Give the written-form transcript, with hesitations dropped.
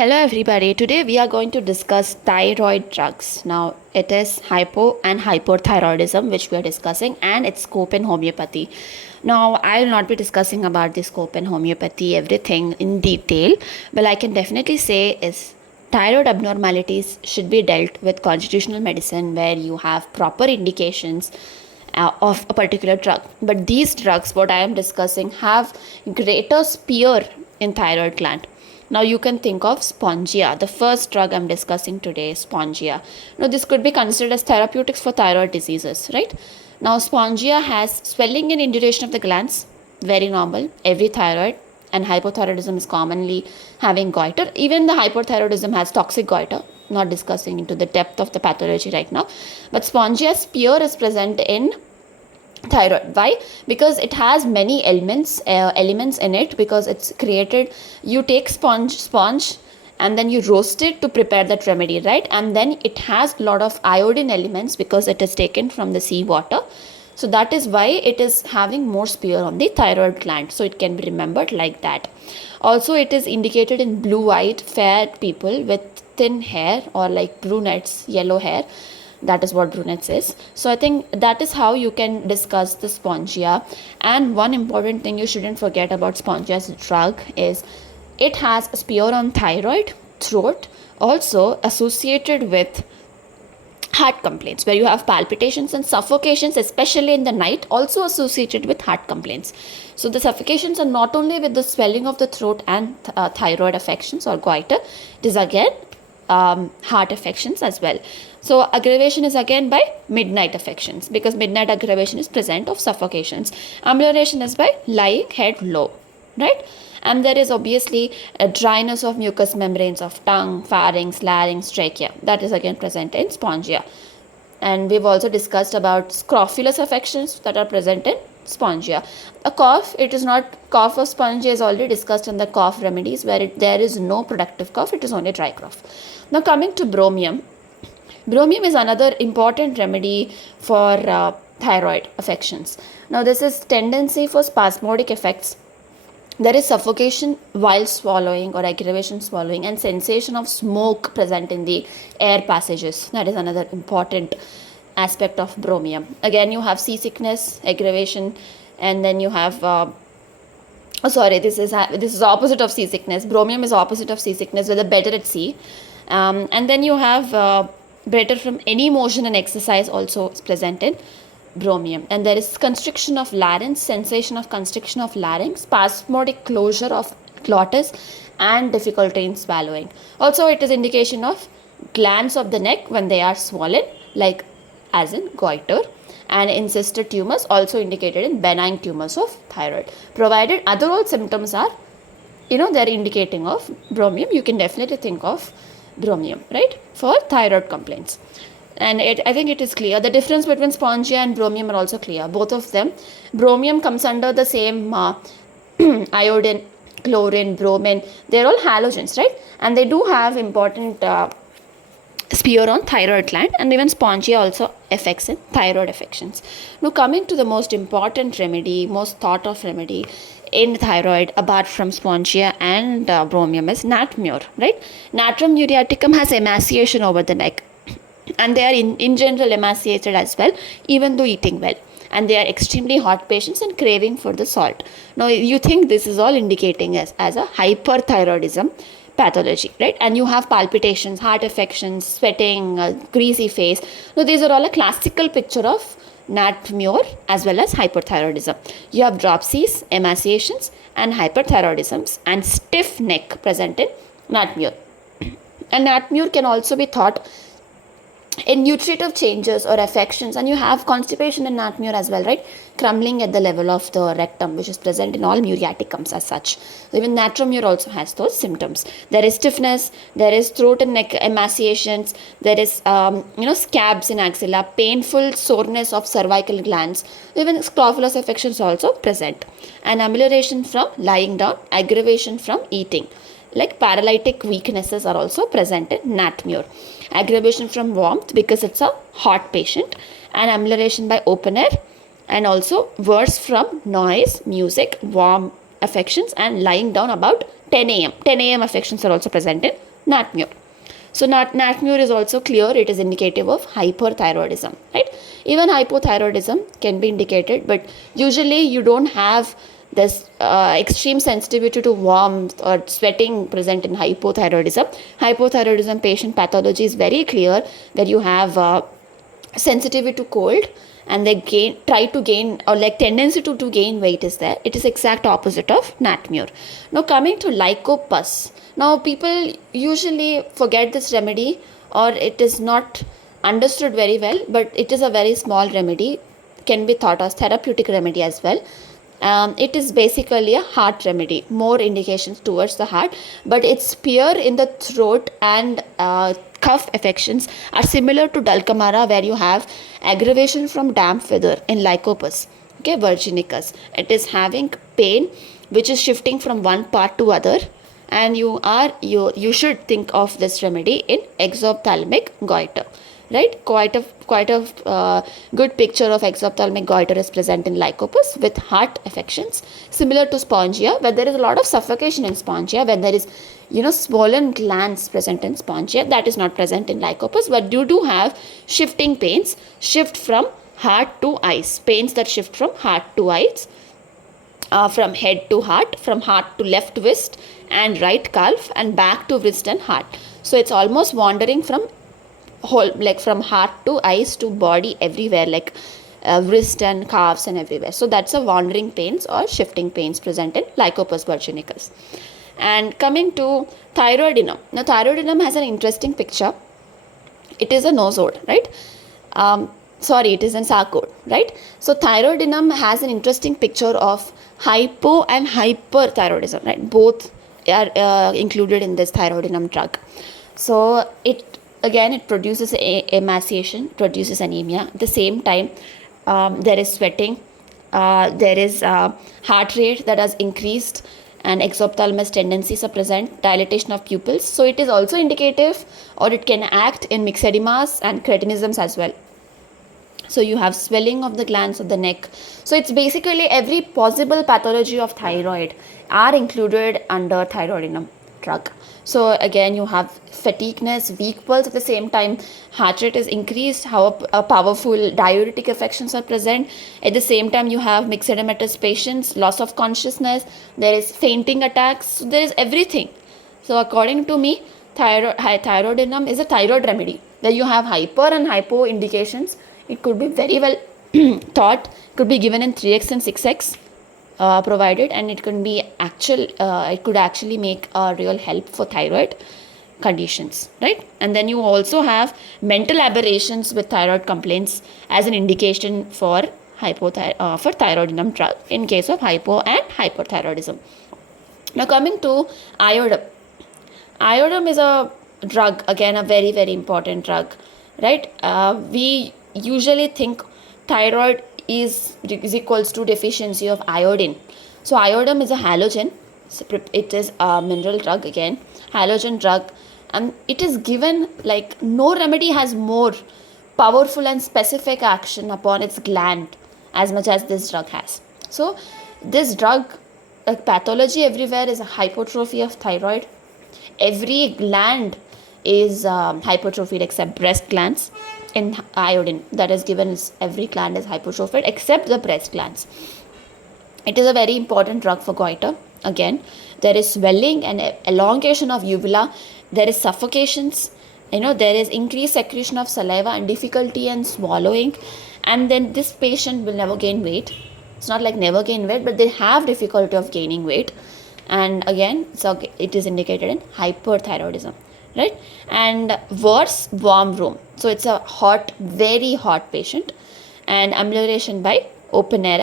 Hello everybody. Today we are going to discuss thyroid drugs. Now it is hypo and hypothyroidism which we are discussing, and its scope in homeopathy. Now I will not be discussing about the scope in homeopathy everything in detail, but I can definitely say is thyroid abnormalities should be dealt with constitutional medicine where you have proper indications of a particular drug. But these drugs what I am discussing have greater spear in thyroid gland. Now you can think of spongia. The first drug I'm discussing today is spongia. Now this could be considered as therapeutics for thyroid diseases, right? Now spongia has swelling and induration of the glands, very normal. Every thyroid and hypothyroidism is commonly having goiter. Even the hypothyroidism has toxic goiter. Not discussing into the depth of the pathology right now, but spongia spear is present in thyroid. Why? Because it has many elements in it, because it's created. You take sponge and then you roast it to prepare that remedy, right? And then it has a lot of iodine elements because it is taken from the sea water. So that is why it is having more spear on the thyroid gland. So it can be remembered like that. Also, it is indicated in blue-eyed fair people with thin hair, or like brunettes, yellow hair. That is what brunettes is. So I think that is how you can discuss the spongia. And one important thing you shouldn't forget about spongia as a drug is it has a spear on thyroid, throat, also associated with heart complaints, where you have palpitations and suffocations, especially in the night, also associated with heart complaints. So the suffocations are not only with the swelling of the throat and thyroid affections or goiter, it is again heart affections as well. So aggravation is again by midnight affections, because midnight aggravation is present of suffocations. Amelioration is by lying head low, right? And there is obviously a dryness of mucous membranes of tongue, pharynx, larynx, trachea. That is again present in spongia. And we've also discussed about scrofulous affections that are present in spongia. A cough, it is not cough of spongia is already discussed in the cough remedies, where there is no productive cough, it is only dry cough. Now coming to bromium. Bromium is another important remedy for thyroid affections. Now this is tendency for spasmodic effects. There is suffocation while swallowing or aggravation swallowing, and sensation of smoke present in the air passages. That is another important aspect of bromium. Again, you have seasickness, aggravation, and then you have this is opposite of seasickness. Bromium is opposite of seasickness, where the better at sea. And then you have better from any motion and exercise also is present in bromium. And there is constriction of larynx, sensation of constriction of larynx, spasmodic closure of glottis, and difficulty in swallowing. Also, it is indication of glands of the neck when they are swollen, like as in goiter. And encysted tumors also indicated in benign tumors of thyroid. Provided other all symptoms are, they're indicating of bromium, you can definitely think of bromium, right, for thyroid complaints. And I think it is clear. The difference between spongia and bromium are also clear. Both of them. Bromium comes under the same iodine, chlorine, bromine. They're all halogens, right? And they do have important spear on thyroid gland, and even spongia also affects in thyroid affections. Now coming to the most important remedy, most thought of remedy in thyroid apart from spongia and bromium is natmur, right? Natrum muriaticum has emaciation over the neck, and they are in general emaciated as well, even though eating well. And they are extremely hot patients and craving for the salt. Now you think this is all indicating as a hyperthyroidism pathology, right? And you have palpitations, heart affections, sweating, greasy face. Now these are all a classical picture of natmur as well as hyperthyroidism. You have dropsies, emaciations, and hyperthyroidisms, and stiff neck present in natmur. And natmur can also be thought in nutritive changes or affections, and you have constipation in natmur as well, right? Crumbling at the level of the rectum, which is present in all muriaticums as such. So even natromur also has those symptoms. There is stiffness, there is throat and neck emaciations, there is scabs in axilla, painful soreness of cervical glands, even scrofulous affections also present, and amelioration from lying down, aggravation from eating, like paralytic weaknesses are also present in natmur. Aggravation from warmth, because it's a hot patient, and amelioration by open air, and also worse from noise, music, warm affections, and lying down about 10 a.m. 10 a.m. affections are also present in NATMUR. So NATMUR is also clear, it is indicative of hyperthyroidism, right? Even hypothyroidism can be indicated, but usually you don't have this extreme sensitivity to warmth or sweating present in hypothyroidism. Hypothyroidism patient pathology is very clear, where you have sensitivity to cold, and they try to gain, or like tendency to gain weight is there. It is exact opposite of NATMUR. Now coming to lycopus. Now people usually forget this remedy, or it is not understood very well, but it is a very small remedy, can be thought as therapeutic remedy as well. It is basically a heart remedy, more indications towards the heart, but its spear in the throat and cough affections are similar to dulcamara, where you have aggravation from damp feather in lycopus, okay, virginicus. It is having pain which is shifting from one part to other, and you should think of this remedy in exophthalmic goiter, right? Quite a good picture of exophthalmic goiter is present in lycopus with heart affections, similar to spongia, where there is a lot of suffocation in spongia, where there is swollen glands present in spongia. That is not present in lycopus, but you do have shifting pains, shift from heart to eyes, pains that shift from heart to eyes, from head to heart, from heart to left wrist and right calf, and back to wrist and heart. So it's almost wandering from whole, like from heart to eyes to body, everywhere, like wrist and calves and everywhere. So that's a wandering pains or shifting pains present in lycopus virginicus. And coming to thyroidinum. Now thyroidinum has an interesting picture. It is a nosode, right? It is in sarcode, right? So thyroidinum has an interesting picture of hypo and hyperthyroidism, right? Both are included in this thyroidinum drug. So it produces emaciation, produces anemia. At the same time, there is sweating, there is heart rate that has increased, and exophthalmos tendencies are present, dilatation of pupils. So it is also indicative, or it can act in myxedemas and cretinisms as well. So you have swelling of the glands of the neck. So it's basically every possible pathology of thyroid are included under thyroidinum drug. So again, you have fatigueness, weak pulse. At the same time, heart rate is increased, how powerful diuretic affections are present. At the same time, you have myxedematous patients, loss of consciousness, there is fainting attacks. So there is everything. So according to me, thyroidinum is a thyroid remedy. There you have hyper and hypo indications. It could be very well thought, could be given in 3x and 6x. Provided, and it can be it could actually make a real help for thyroid conditions, right? And then you also have mental aberrations with thyroid complaints as an indication for for thyroidinum drug in case of hypo and hyperthyroidism. Now coming to iodum. Iodum is a drug, again a very very important drug, right? We usually think thyroid is equals to deficiency of iodine. So iodum is a halogen. So it is a mineral drug, again halogen drug, and it is given like no remedy has more powerful and specific action upon its gland as much as this drug has. So this drug, pathology everywhere is a hypertrophy of thyroid. Every gland is hypertrophied except breast glands. In iodine that is given, every gland is hypertrophied except the breast glands. It is a very important drug for goiter. Again, there is swelling and elongation of uvula, there is suffocations, there is increased secretion of saliva and difficulty in swallowing, and then this patient will never gain weight. It's not like never gain weight, but they have difficulty of gaining weight. And again, so it is indicated in hyperthyroidism, right? And worse, warm room. So it's a hot, very hot patient, and amelioration by open air